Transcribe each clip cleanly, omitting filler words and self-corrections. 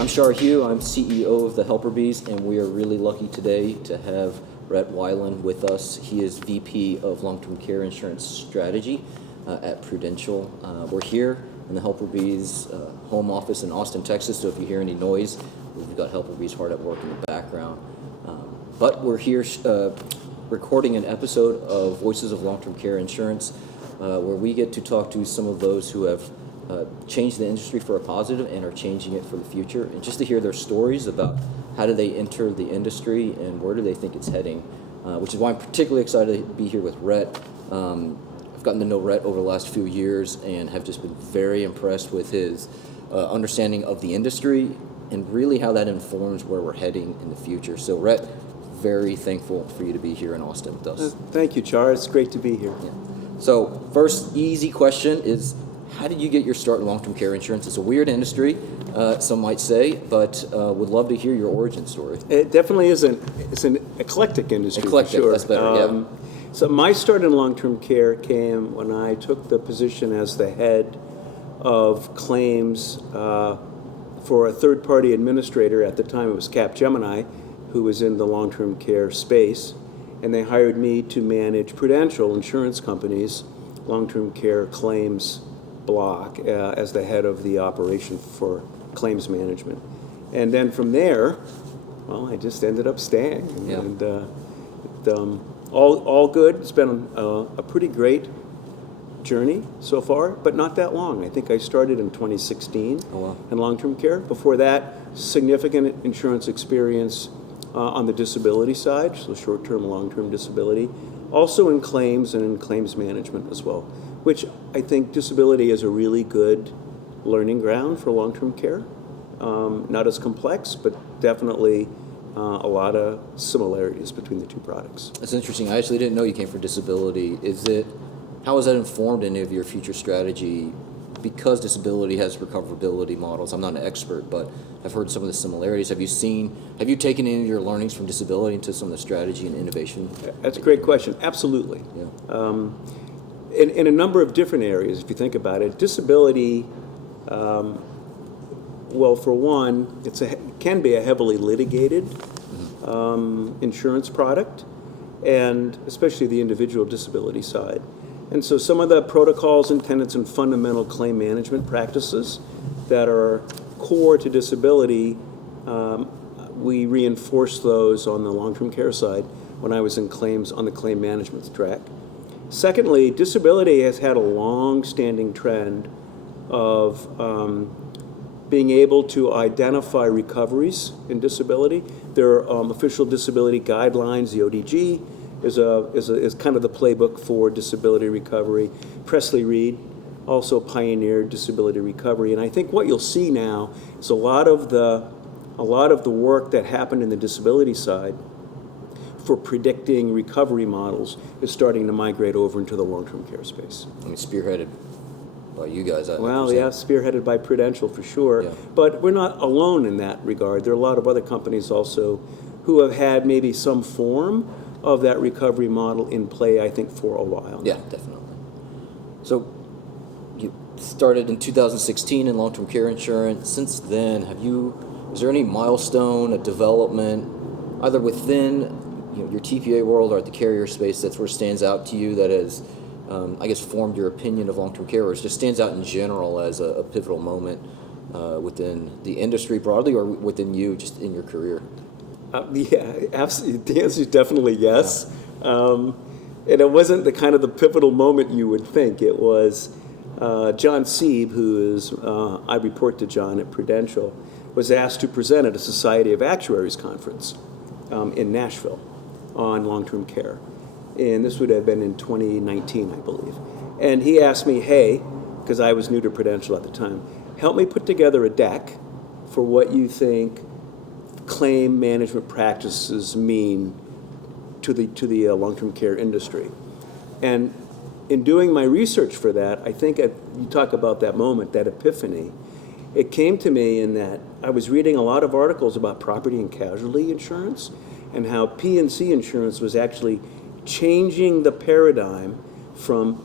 I'm Shar Hugh. I'm CEO of the Helper Bees, and we are really lucky today to have Rhett Wieland with us. He is VP of Long-Term Care Insurance Strategy at Prudential. We're here in the Helper Bees home office in Austin, Texas, so if you hear any noise, we've got Helper Bees hard at work in the background. But we're here recording an episode of Voices of Long-Term Care Insurance, where we get to talk to some of those who have changed the industry for a positive and are changing it for the future, and just to hear their stories about how do they enter the industry and where do they think it's heading, which is why I'm particularly excited to be here with Rhett. I've gotten to know Rhett over the last few years and have just been very impressed with his understanding of the industry and really how that informs where we're heading in the future. So Rhett, very thankful for you to be here in Austin with us. Thank you, Char. It's great to be here. Yeah. So first easy question is, how did you get your start in long-term care insurance? It's a weird industry, some might say, but would love to hear your origin story. It definitely isn't. It's an eclectic industry. Eclectic, for sure. That's better, yeah. So my start in long-term care came when I took the position as the head of claims for a third-party administrator. At the time, it was Capgemini, who was in the long-term care space, and they hired me to manage Prudential Insurance Company's long-term care claims block as the head of the operation for claims management. And then from there, well, I just ended up staying. And all good. It's been a pretty great journey so far, but not that long. I think I started in 2016 in long-term care. Before that, significant insurance experience on the disability side, so short-term, long-term disability, also in claims and in claims management as well, which I think disability is a really good learning ground for long-term care. Not as complex, but definitely a lot of similarities between the two products. That's interesting. I actually didn't know you came from disability. How has that informed any of your future strategy? Because disability has recoverability models, I'm not an expert, but I've heard some of the similarities. Have you taken any of your learnings from disability into some of the strategy and innovation? That's a great question. Absolutely. Yeah. In a number of different areas, if you think about it, disability, well, for one, it can be a heavily litigated insurance product, and especially the individual disability side. And so some of the protocols and tenets and fundamental claim management practices that are core to disability, we reinforce those on the long-term care side when I was in claims on the claim management track. Secondly, disability has had a long-standing trend of being able to identify recoveries in disability. There are official disability guidelines. The ODG is kind of the playbook for disability recovery. Presley Reed also pioneered disability recovery, and I think what you'll see now is a lot of the work that happened in the disability side for predicting recovery models is starting to migrate over into the long-term care space. I mean, spearheaded by you guys. Well, yeah, spearheaded by Prudential for sure. Yeah. But we're not alone in that regard. There are a lot of other companies also who have had maybe some form of that recovery model in play, I think, for a while. Yeah, definitely. So you started in 2016 in long-term care insurance. Since then, is there any milestone, a development, either within your TPA world or at the carrier space that sort of stands out to you that has, I guess, formed your opinion of long-term care, or it just stands out in general as a pivotal moment within the industry broadly or within you just in your career? Yeah, absolutely. The answer is definitely yes. Yeah. And it wasn't the pivotal moment you would think. It was John Sieb, who is, I report to John at Prudential, was asked to present at a Society of Actuaries conference in Nashville on long-term care. And this would have been in 2019, I believe. And he asked me, hey, because I was new to Prudential at the time, help me put together a deck for what you think claim management practices mean to the long-term care industry. And in doing my research for that, I think you talk about that moment, that epiphany, it came to me in that I was reading a lot of articles about property and casualty insurance and how P&C insurance was actually changing the paradigm from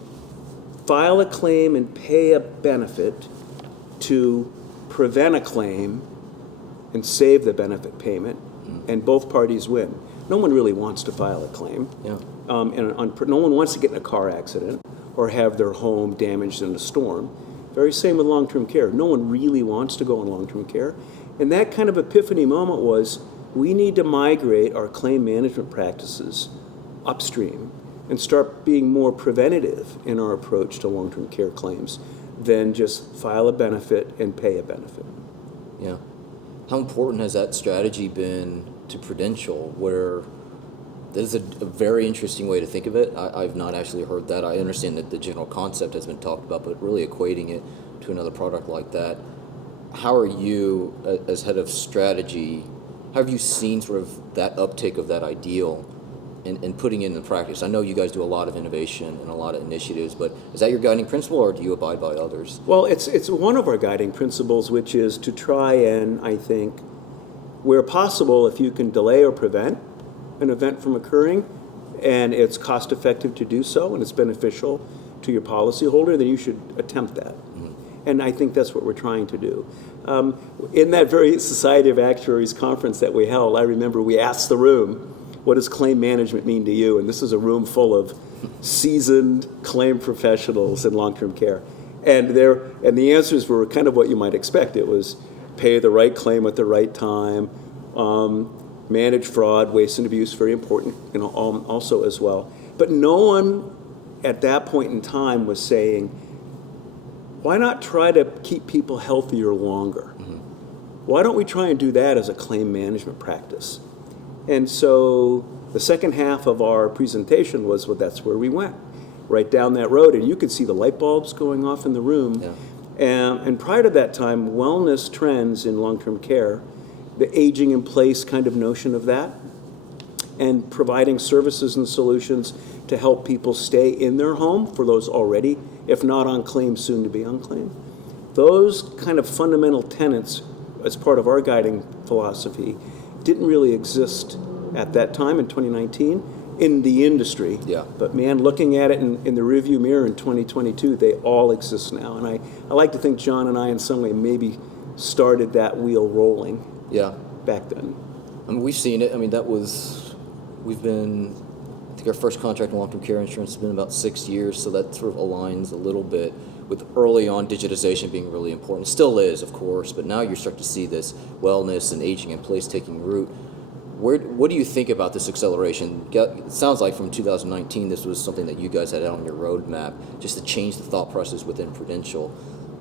file a claim and pay a benefit to prevent a claim and save the benefit payment, and both parties win. No one really wants to file a claim. Yeah. No one wants to get in a car accident or have their home damaged in a storm. Very same with long-term care. No one really wants to go in long-term care. And that kind of epiphany moment was, we need to migrate our claim management practices upstream and start being more preventative in our approach to long-term care claims than just file a benefit and pay a benefit. Yeah. How important has that strategy been to Prudential, where there's a very interesting way to think of it? I've not actually heard that. I understand that the general concept has been talked about, but really equating it to another product like that. How are you, as head of strategy, how have you seen sort of that uptake of that ideal and putting it into practice? I know you guys do a lot of innovation and a lot of initiatives, but is that your guiding principle, or do you abide by others? Well, it's one of our guiding principles, which is to try and, I think, where possible, if you can delay or prevent an event from occurring, and it's cost effective to do so, and it's beneficial to your policyholder, then you should attempt that. And I think that's what we're trying to do. In that very Society of Actuaries conference that we held, I remember we asked the room, what does claim management mean to you? And this is a room full of seasoned claim professionals in long-term care. And the answers were kind of what you might expect. It was pay the right claim at the right time, manage fraud, waste, and abuse, very important, also as well. But no one at that point in time was saying, why not try to keep people healthier longer? Why don't we try and do that as a claim management practice? And so the second half of our presentation was, well, that's where we went, right down that road. And you could see the light bulbs going off in the room. Yeah. And prior to that time, wellness trends in long-term care, the aging in place kind of notion of that, and providing services and solutions to help people stay in their home for those already, if not on claim, soon to be on claim. Those kind of fundamental tenets, as part of our guiding philosophy, didn't really exist at that time in 2019 in the industry. Yeah. But man, looking at it in the rearview mirror in 2022, they all exist now. And I like to think John and I in some way maybe started that wheel rolling. Yeah. Back then. I mean, we've seen it. I mean, I think our first contract in long-term care insurance has been about 6 years, so that sort of aligns a little bit with early on digitization being really important. It still is, of course, but now you're starting to see this wellness and aging in place taking root. What do you think about this acceleration? It sounds like from 2019 this was something that you guys had on your roadmap, just to change the thought process within Prudential.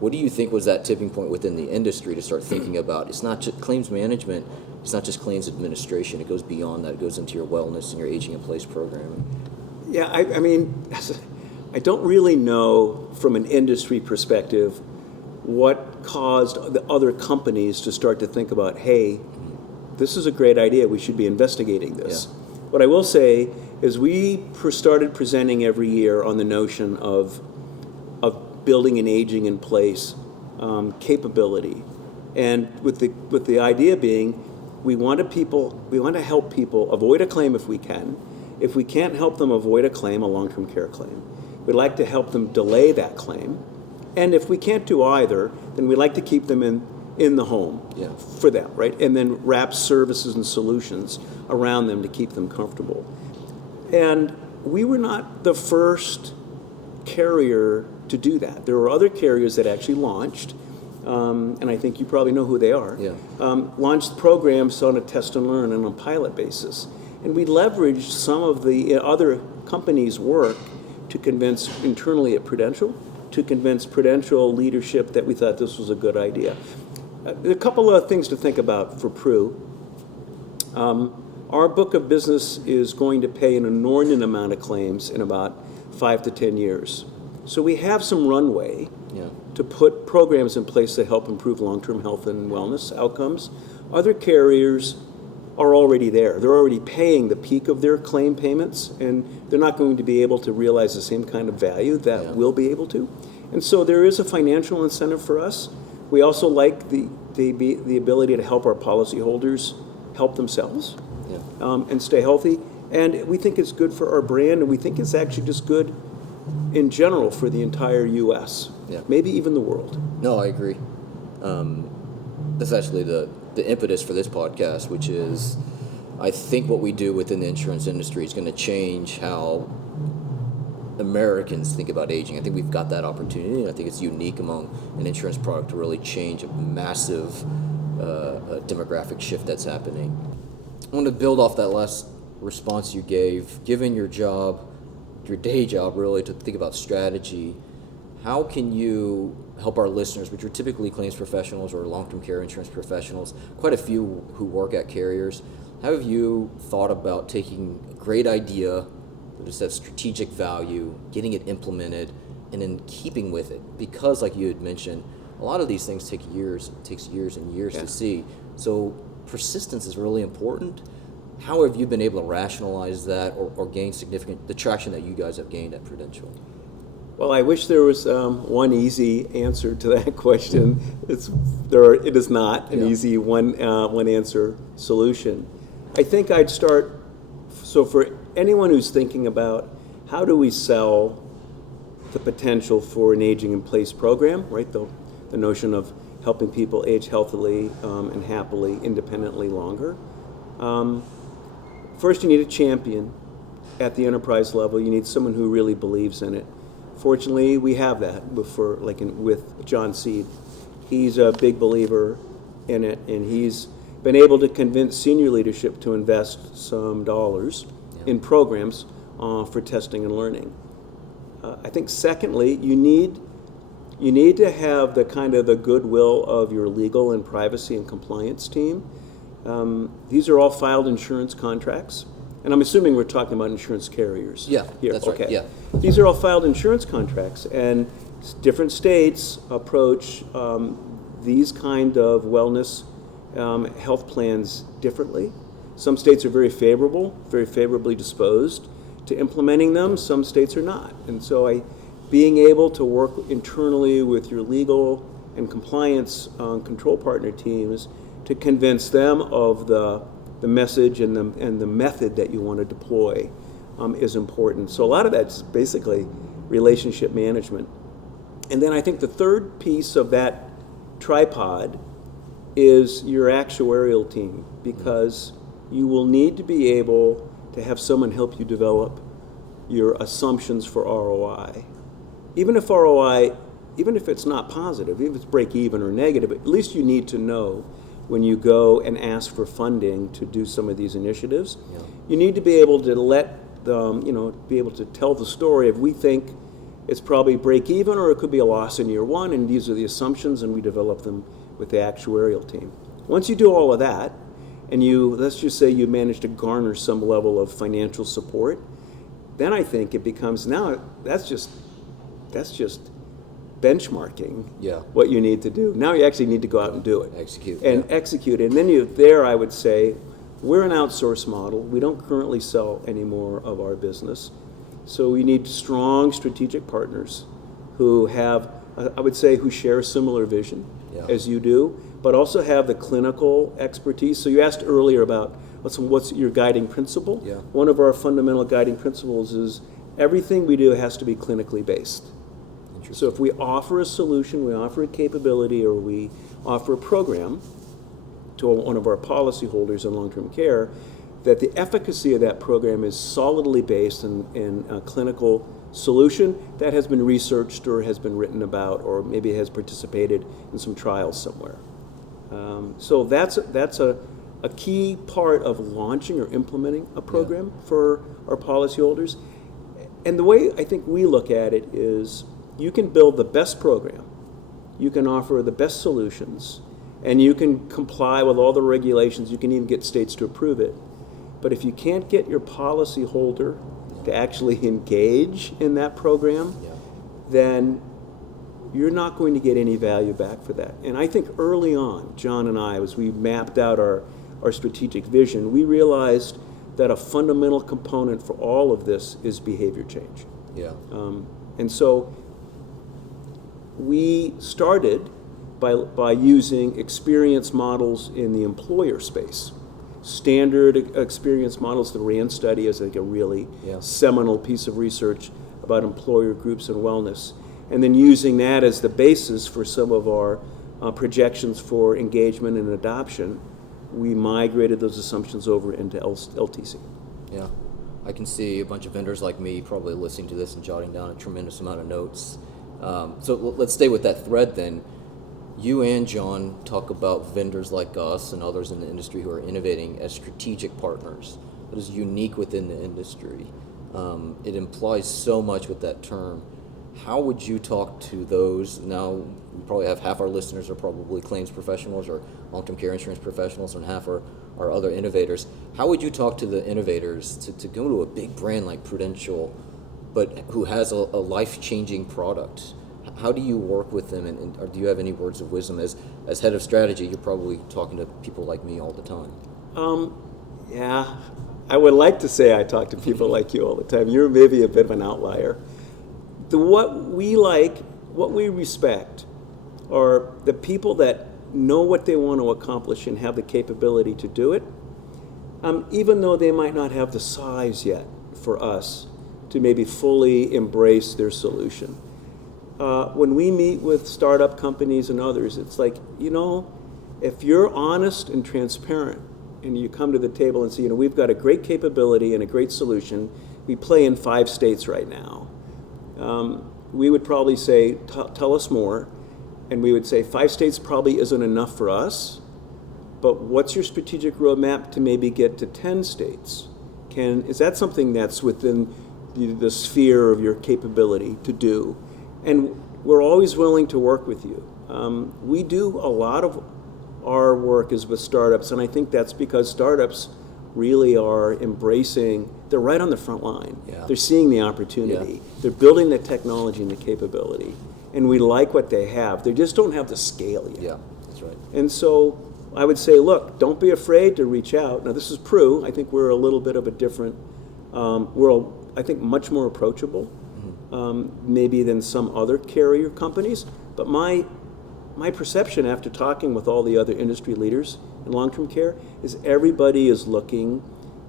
What do you think was that tipping point within the industry to start thinking about, it's not just claims management, it's not just claims administration, it goes beyond that, it goes into your wellness and your aging in place programming? Yeah, I mean, I don't really know from an industry perspective what caused the other companies to start to think about, hey, this is a great idea, we should be investigating this. Yeah. What I will say is we started presenting every year on the notion of building an aging in place capability, and with the idea being, we want to help people avoid a claim if we can. If we can't help them avoid a claim, a long-term care claim, we'd like to help them delay that claim. And if we can't do either, then we'd like to keep them in the home for them, right? And then wrap services and solutions around them to keep them comfortable. And we were not the first carrier to do that. There were other carriers that actually launched, and I think you probably know who they are, launched programs on a test and learn and on a pilot basis. And we leveraged some of the other companies' work to convince internally at Prudential, to convince Prudential leadership that we thought this was a good idea. A couple of things to think about for Pru. Our book of business is going to pay an inordinate amount of claims in about 5 to 10 years. So we have some runway to put programs in place that help improve long-term health and wellness outcomes. Other carriers are already there. They're already paying the peak of their claim payments, and they're not going to be able to realize the same kind of value that we'll be able to. And so there is a financial incentive for us. We also like the ability to help our policyholders help themselves and stay healthy. And we think it's good for our brand, and we think it's actually just good in general for the entire U.S., maybe even the world. No, I agree. That's actually the impetus for this podcast, which is I think what we do within the insurance industry is going to change how Americans think about aging. I think we've got that opportunity, and I think it's unique among an insurance product to really change a massive demographic shift that's happening. I want to build off that last response you gave. Given your job, your day job really, to think about strategy, how can you help our listeners, which are typically claims professionals or long-term care insurance professionals, quite a few who work at carriers? How have you thought about taking a great idea that just has strategic value, getting it implemented, and then keeping with it? Because, like you had mentioned, a lot of these things take years. It takes years and years to see. So persistence is really important. How have you been able to rationalize that or gain the traction that you guys have gained at Prudential? Well, I wish there was one easy answer to that question. It is not an easy one answer solution. I think I'd start, so for anyone who's thinking about how do we sell the potential for an aging in place program, right? The notion of helping people age healthily and happily, independently longer. First, you need a champion at the enterprise level. You need someone who really believes in it. Fortunately, we have that with John Seed. He's a big believer in it, and he's been able to convince senior leadership to invest some dollars in programs for testing and learning. I think secondly, you need to have the kind of the goodwill of your legal and privacy and compliance team. These are all filed insurance contracts, and I'm assuming we're talking about insurance carriers. Yeah, here. that's Okay. right. Yeah. These are all filed insurance contracts, and different states approach these kind of wellness health plans differently. Some states are very favorably disposed to implementing them. Some states are not. And so being able to work internally with your legal and compliance control partner teams to convince them of the message and the method that you want to deploy is important. So a lot of that's basically relationship management. And then I think the third piece of that tripod is your actuarial team, because you will need to be able to have someone help you develop your assumptions for ROI. Even if it's not positive, even if it's break even or negative, at least you need to know when you go and ask for funding to do some of these initiatives. Yeah. You need to be able to be able to tell the story of, we think it's probably break even or it could be a loss in year one, and these are the assumptions, and we develop them with the actuarial team. Once you do all of that, and let's just say you manage to garner some level of financial support, then I think it becomes, now that's just benchmarking what you need to do. Now you actually need to go out and do it. Execute it. And then I would say, we're an outsource model. We don't currently sell any more of our business. So we need strong strategic partners who have, I would say, who share a similar vision as you do, but also have the clinical expertise. So you asked earlier about what's your guiding principle. Yeah. One of our fundamental guiding principles is everything we do has to be clinically based. So if we offer a solution, we offer a capability, or we offer a program to one of our policyholders in long-term care, that the efficacy of that program is solidly based in a clinical solution that has been researched or has been written about, or maybe has participated in some trials somewhere. So that's a key part of launching or implementing a program for our policyholders. And the way I think we look at it is, you can build the best program, you can offer the best solutions, and you can comply with all the regulations, you can even get states to approve it. But if you can't get your policyholder to actually engage in that program, then you're not going to get any value back for that. And I think early on, John and I, as we mapped out our strategic vision, we realized that a fundamental component for all of this is behavior change. And so we started by using experience models in the employer space. Standard experience models. The RAND study is like a really seminal piece of research about employer groups and wellness. And then using that as the basis for some of our projections for engagement and adoption, we migrated those assumptions over into LTC. Yeah, I can see a bunch of vendors like me probably listening to this and jotting down a tremendous amount of notes. So let's stay with that thread then. You and John talk about vendors like us and others in the industry who are innovating as strategic partners. That is unique within the industry. It implies so much with that term. How would you talk to those? Now, we probably have half our listeners are probably claims professionals or long-term care insurance professionals, and half are other innovators. How would you talk to the innovators to go to a big brand like Prudential, but who has a life-changing product? How do you work with them, and or do you have any words of wisdom? As head of strategy, you're probably talking to people like me all the time. Yeah, I would like to say I talk to people like you all the time. You're maybe a bit of an outlier. What we respect are the people that know what they want to accomplish and have the capability to do it, even though they might not have the size yet for us to maybe fully embrace their solution. When we meet with startup companies and others, it's like, if you're honest and transparent and you come to the table and say, we've got a great capability and a great solution, we play in 5 states right now. We would probably say, tell us more. And we would say 5 states probably isn't enough for us, but what's your strategic roadmap to maybe get to 10 states? Is that something that's within the sphere of your capability to do? And we're always willing to work with you. We do a lot of our work is with startups, and I think that's because startups really are they're right on the front line. Yeah. They're seeing the opportunity. Yeah. They're building the technology and the capability. And we like what they have. They just don't have the scale yet. Yeah, that's right. And so I would say, look, don't be afraid to reach out. Now, this is Pru. I think we're a little bit of a different, I think much more approachable, maybe than some other carrier companies. But my perception after talking with all the other industry leaders in long-term care is everybody is looking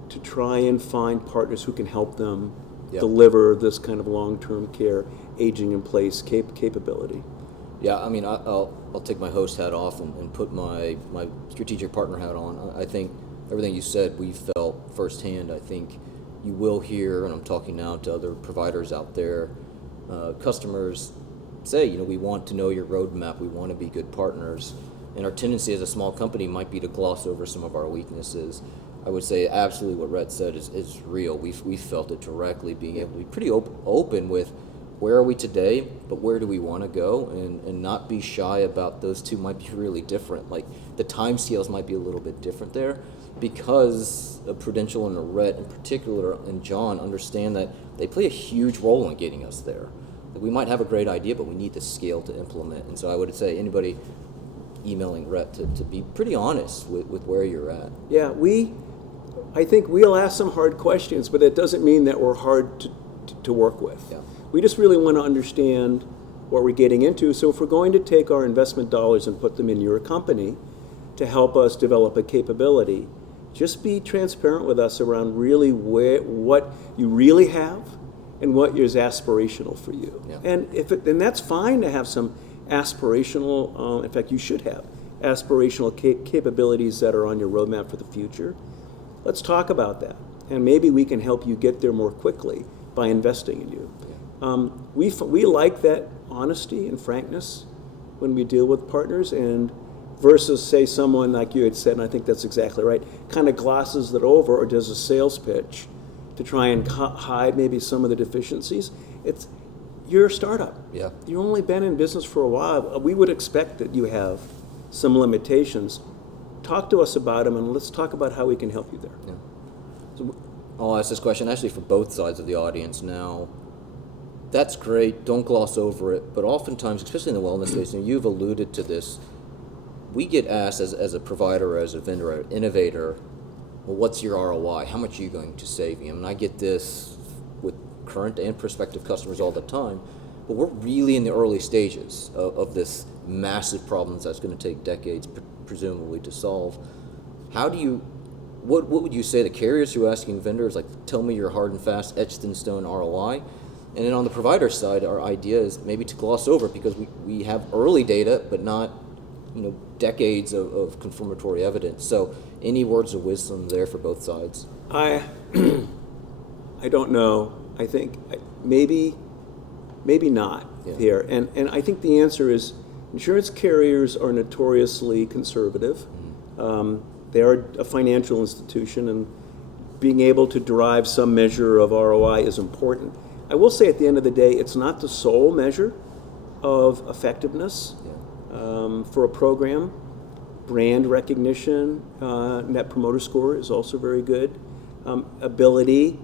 to try and find partners who can help them deliver this kind of long-term care, aging in place capability. Yeah, I mean, I'll take my host hat off and put my strategic partner hat on. I think everything you said we felt firsthand. I think you will hear, and I'm talking now to other providers out there, customers say, we want to know your roadmap, we want to be good partners, and our tendency as a small company might be to gloss over some of our weaknesses. I would say absolutely what Rhett said is real. We felt it directly, being able to be pretty open with where are we today, but where do we want to go, and not be shy about those two might be really different. Like the time scales might be a little bit different there because of Prudential and Rhett in particular and John understand that they play a huge role in getting us there. Like we might have a great idea, but we need the scale to implement. And so I would say anybody emailing Rhett to be pretty honest with where you're at. Yeah, I think we'll ask some hard questions, but it doesn't mean that we're hard to work with. Yeah. We just really want to understand what we're getting into. So if we're going to take our investment dollars and put them in your company to help us develop a capability, just be transparent with us around really what you really have and what is aspirational for you. Yeah. And that's fine to have some aspirational, in fact, you should have aspirational capabilities that are on your roadmap for the future. Let's talk about that. And maybe we can help you get there more quickly by investing in you. We like that honesty and frankness when we deal with partners, and versus, say, someone like you had said, and I think that's exactly right, kind of glosses it over or does a sales pitch to try and hide maybe some of the deficiencies. You're a startup. Yeah. You've only been in business for a while. We would expect that you have some limitations. Talk to us about them, and let's talk about how we can help you there. Yeah. So I'll ask this question actually for both sides of the audience now. That's great, don't gloss over it, but oftentimes, especially in the wellness space, and you've alluded to this, we get asked as a provider, as a vendor, an innovator, well, what's your ROI? How much are you going to save me? I mean, I get this with current and prospective customers all the time, but we're really in the early stages of this massive problem that's going to take decades, presumably, to solve. What would you say to carriers who are asking vendors, like, tell me your hard and fast, etched in stone ROI? And then on the provider side, our idea is maybe to gloss over because we have early data, but not decades of confirmatory evidence. So any words of wisdom there for both sides? I don't know. I think maybe not here. And I think the answer is insurance carriers are notoriously conservative. They are a financial institution, and being able to derive some measure of ROI is important. I will say at the end of the day, it's not the sole measure of effectiveness for a program. Brand recognition, Net Promoter Score is also very good. Ability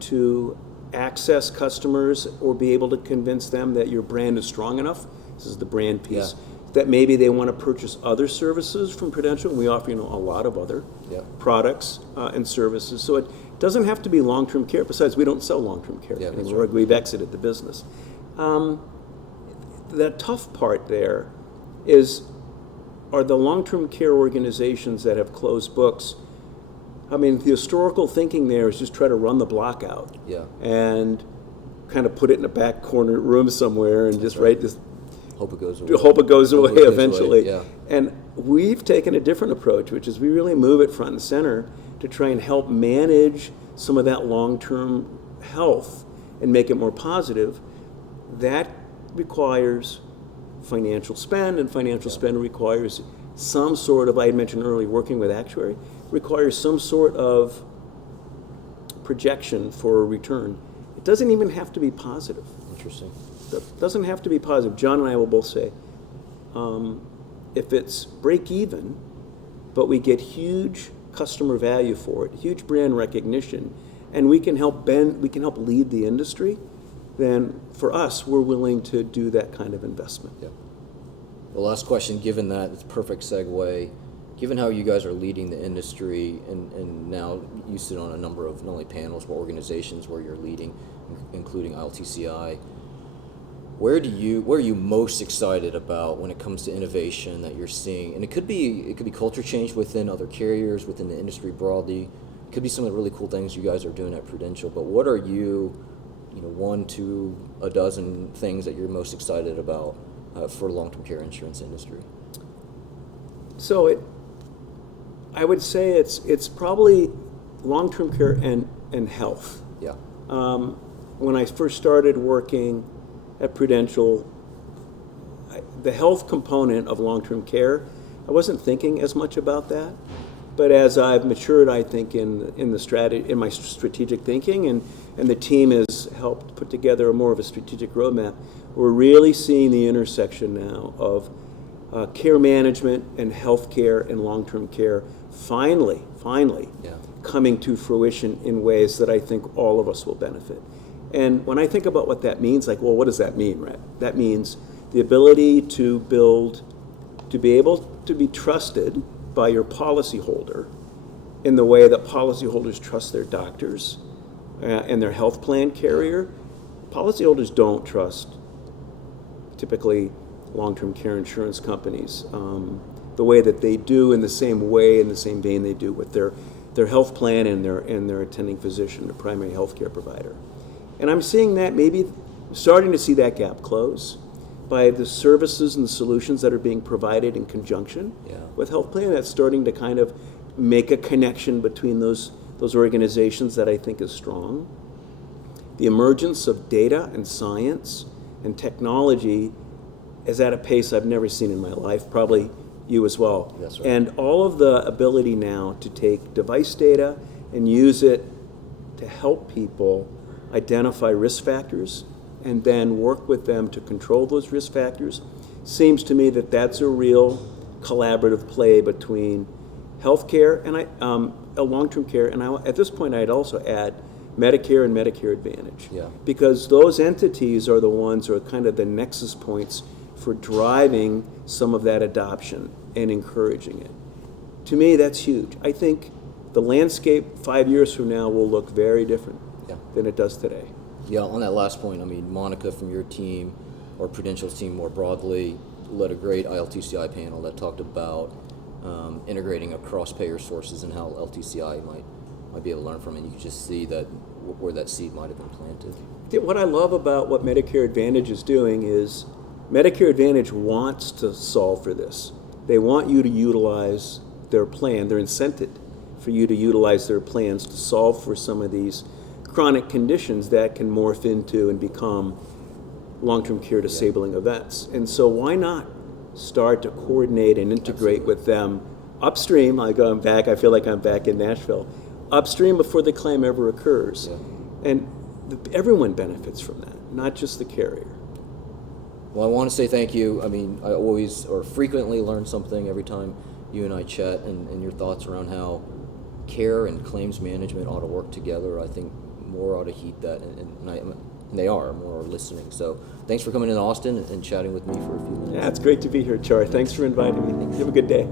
to access customers or be able to convince them that your brand is strong enough. This is the brand piece. That maybe they want to purchase other services from Prudential. We offer a lot of other products and services. So it doesn't have to be long-term care. Besides, we don't sell long-term care anymore. Right. We've exited the business. The tough part there are the long-term care organizations that have closed books. I mean, the historical thinking there is just try to run the block out and kind of put it in a back corner room somewhere and just write this. Hope it goes away. Hope it goes away eventually. And we've taken a different approach, which is we really move it front and center to try and help manage some of that long-term health and make it more positive. That requires financial spend, and financial spend requires some sort of, I had mentioned earlier, working with actuary, requires some sort of projection for a return. It doesn't even have to be positive. Interesting. It doesn't have to be positive. John and I will both say, if it's break even, but we get huge customer value for it, huge brand recognition, and we can help lead the industry, then for us, we're willing to do that kind of investment. Well, last question, given that, it's a perfect segue. Given how you guys are leading the industry, and now you sit on a number of not only panels, but organizations where you're leading, including LTCI, where are you most excited about when it comes to innovation that you're seeing? And it could be culture change within other carriers, within the industry broadly. It could be some of the really cool things you guys are doing at Prudential. But what are one, two, a dozen things that you're most excited about for the long-term care insurance industry? So I would say it's probably long-term care and health. When I first started working at Prudential, the health component of long-term care, I wasn't thinking as much about that. But as I've matured, I think in my strategic thinking, and the team has helped put together more of a strategic roadmap, we're really seeing the intersection now of care management and health care and long-term care finally coming to fruition in ways that I think all of us will benefit. And when I think about what that means, what does that mean, Rhett? That means the ability to be able to be trusted by your policyholder in the way that policyholders trust their doctors and their health plan carrier. Policyholders don't trust typically long-term care insurance companies the way that they do in the same vein they do with their health plan and their attending physician, their primary health care provider. And I'm seeing that starting to see that gap close by the services and the solutions that are being provided in conjunction with health plan. That's starting to kind of make a connection between those organizations that I think is strong. The emergence of data and science and technology is at a pace I've never seen in my life, probably you as well. That's right. And all of the ability now to take device data and use it to help people identify risk factors and then work with them to control those risk factors, seems to me that that's a real collaborative play between healthcare and long-term care. And at this point, I'd also add Medicare and Medicare Advantage. Because those entities are the ones who are kind of the nexus points for driving some of that adoption and encouraging it. To me, that's huge. I think the landscape 5 years from now will look very different than it does today. On that last point, I mean, Monica from your team, or Prudential's team more broadly, led a great LTCI panel that talked about integrating across payer sources and how LTCI might be able to learn from it. You can just see that where that seed might have been planted. What I love about what Medicare Advantage is doing is Medicare Advantage wants to solve for this. They want you to utilize their plan. They're incented for you to utilize their plans to solve for some of these chronic conditions that can morph into and become long-term care disabling events. And so why not start to coordinate and integrate with them upstream? I feel like I'm back in Nashville, upstream before the claim ever occurs. Yeah. And everyone benefits from that, not just the carrier. Well, I want to say thank you. I mean, I always or frequently learn something every time you and I chat, and your thoughts around how care and claims management ought to work together. I think more ought to heed that, and they are more listening. So thanks for coming in Austin and chatting with me for a few minutes. Yeah, it's great to be here, Char. Thanks for inviting me. You have a good day.